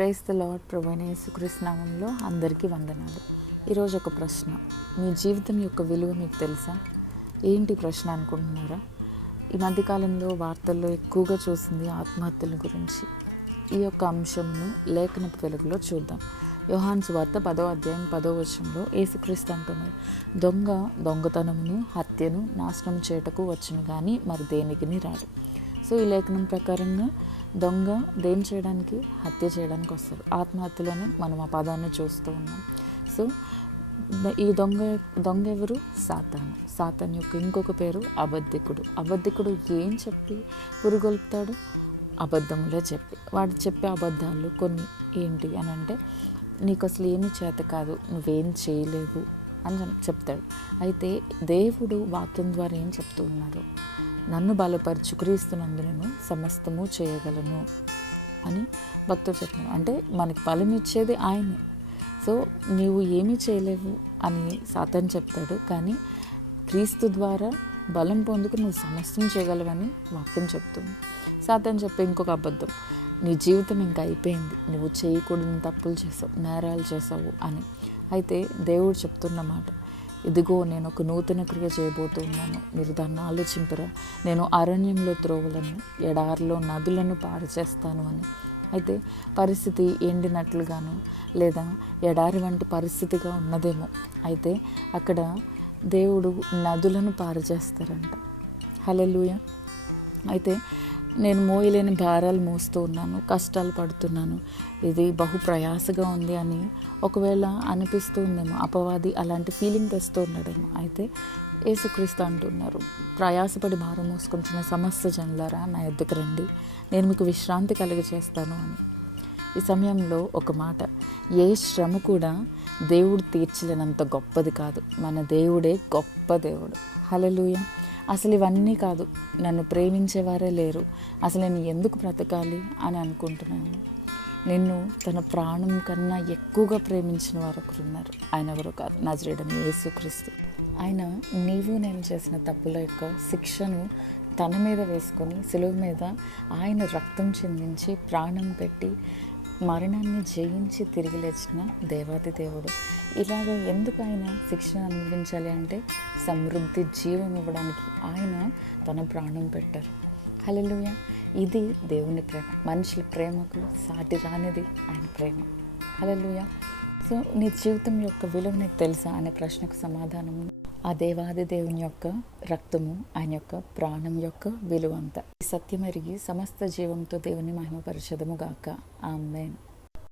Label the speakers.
Speaker 1: Price the lord ప్రభైన యేసుకృష్ణనామంలో అందరికీ వందనాలు. ఈరోజు ఒక ప్రశ్న. మీ జీవితం యొక్క విలువ మీకు తెలుసా? ఏంటి ప్రశ్న అనుకుంటున్నారా? ఈ మధ్యకాలంలో వార్తల్లో ఎక్కువగా చూసింది ఆత్మహత్యల గురించి. ఈ యొక్క అంశంను లేఖనపు వెలుగులో చూద్దాం. యోహాన్స్ వార్త పదో అధ్యాయం పదో వచనంలో యేసుక్రీస్తు అంటున్నారు దొంగ దొంగతనమును హత్యను నాశనం చేయటకు వచ్చును కానీ మరి దేనికిని రాడు? సో ఈ లేఖనం ప్రకారంగా దొంగ దేని చేయడానికి? హత్య చేయడానికి వస్తారు. ఆత్మహత్యలోనే మనం ఆ పదాన్ని చూస్తూ ఉన్నాం. సో ఈ దొంగ దొంగ ఎవరు? సాతాను. సాతాన్ యొక్క ఇంకొక పేరు అబద్ధికుడు. అబద్ధికుడు ఏం చెప్పి పురుగొల్పుతాడు? అబద్ధములే చెప్పి. వాడు చెప్పే అబద్ధాలు కొన్ని ఏంటి అని అంటే నీకు అసలు ఏమి చేత కాదు. నువ్వేం చేయలేవు అని చెప్తాడు. అయితే దేవుడు వాక్యం ద్వారా ఏం చెప్తూ ఉన్నారు నన్ను బలపరచు క్రీస్తునందులను సమస్తము చేయగలను అని భక్తుడు చెప్తున్నాడు అంటే మనకి బలం ఇచ్చేది ఆయనే. సో నీవు ఏమీ చేయలేవు అని సాతన్ చెప్తాడు. కానీ క్రీస్తు ద్వారా బలం పొందుకు నువ్వు సమస్తం చేయగలవని వాక్యం చెప్తుంది. సాతన్ చెప్పే ఇంకొక అబద్ధం. నీ జీవితం ఇంకా అయిపోయింది. నువ్వు చేయకూడని తప్పులు చేసావు నేరాలు చేసావు అని. అయితే దేవుడు చెప్తున్నమాట ఇదిగో నేను ఒక నూతన క్రియ చేయబోతున్నాను. మీరు దాన్ని ఆలోచింపరా. నేను అరణ్యంలో త్రోవలను ఎడారిలో నదులను పారు చేస్తాను అని. అయితే పరిస్థితి ఎండినట్లుగాను లేదా ఎడారి వంటి పరిస్థితిగా ఉన్నదేమో. అయితే అక్కడ దేవుడు నదులను పారు చేస్తారంట హలెలుయ అయితే నేను మోయలేని భారాలు మోస్తూ ఉన్నాను కష్టాలు పడుతున్నాను. ఇది బహు ప్రయాసగా ఉంది అని ఒకవేళ అనిపిస్తూ ఉందేమో అపవాది అలాంటి ఫీలింగ్ తెస్తూ ఉన్నాడేమో అయితే యేసుక్రీస్తు అంటున్నారు ప్రయాసపడి భారం మోసుకుంటున్న సమస్త జనులారా నా ఎద్దుకు రండి. నేను మీకు విశ్రాంతి కలిగజేస్తాను అని. ఈ సమయంలో ఒక మాట ఏ శ్రమ కూడా దేవుడు తీర్చలేనంత గొప్పది కాదు. మన దేవుడే గొప్ప దేవుడు. హలలుయ అసలు ఇవన్నీ కాదు. నన్ను ప్రేమించేవారే లేరు. అసలు నేను ఎందుకు బ్రతకాలి అని అనుకుంటున్నాను. నిన్ను తన ప్రాణం కన్నా ఎక్కువగా ప్రేమించిన వారు ఒకరు ఉన్నారు ఆయన ఎవరు కాదు. నజరేడని యేసుక్రీస్తు. ఆయన నీవు నేను చేసిన తప్పుల యొక్క శిక్షను తన మీద వేసుకొని సెలవు మీద ఆయన రక్తం చిందించి ప్రాణం పెట్టి మరణాన్ని జయించి తిరిగి లేచిన దేవాది దేవుడు. ఇలాగ ఎందుకు ఆయన శిక్షణ అనుభవించాలి అంటే సమృద్ధి జీవం ఇవ్వడానికి ఆయన తన ప్రాణం పెట్టారు. హల్లెలూయా. ఇది దేవుని ప్రేమ. మనుషుల ప్రేమకు సాటి రానిది ఆయన ప్రేమ. హల్లెలూయా. సో నీ జీవితం యొక్క విలువ నీకు తెలుసా అనే ప్రశ్నకు సమాధానము ఆ దేవాది దేవుని యొక్క రక్తము ఆయన యొక్క ప్రాణం యొక్క విలువ అంతా ఈ సత్యం సమస్త జీవంతో దేవుని మహిమపరచదము గాక. ఆమెన్.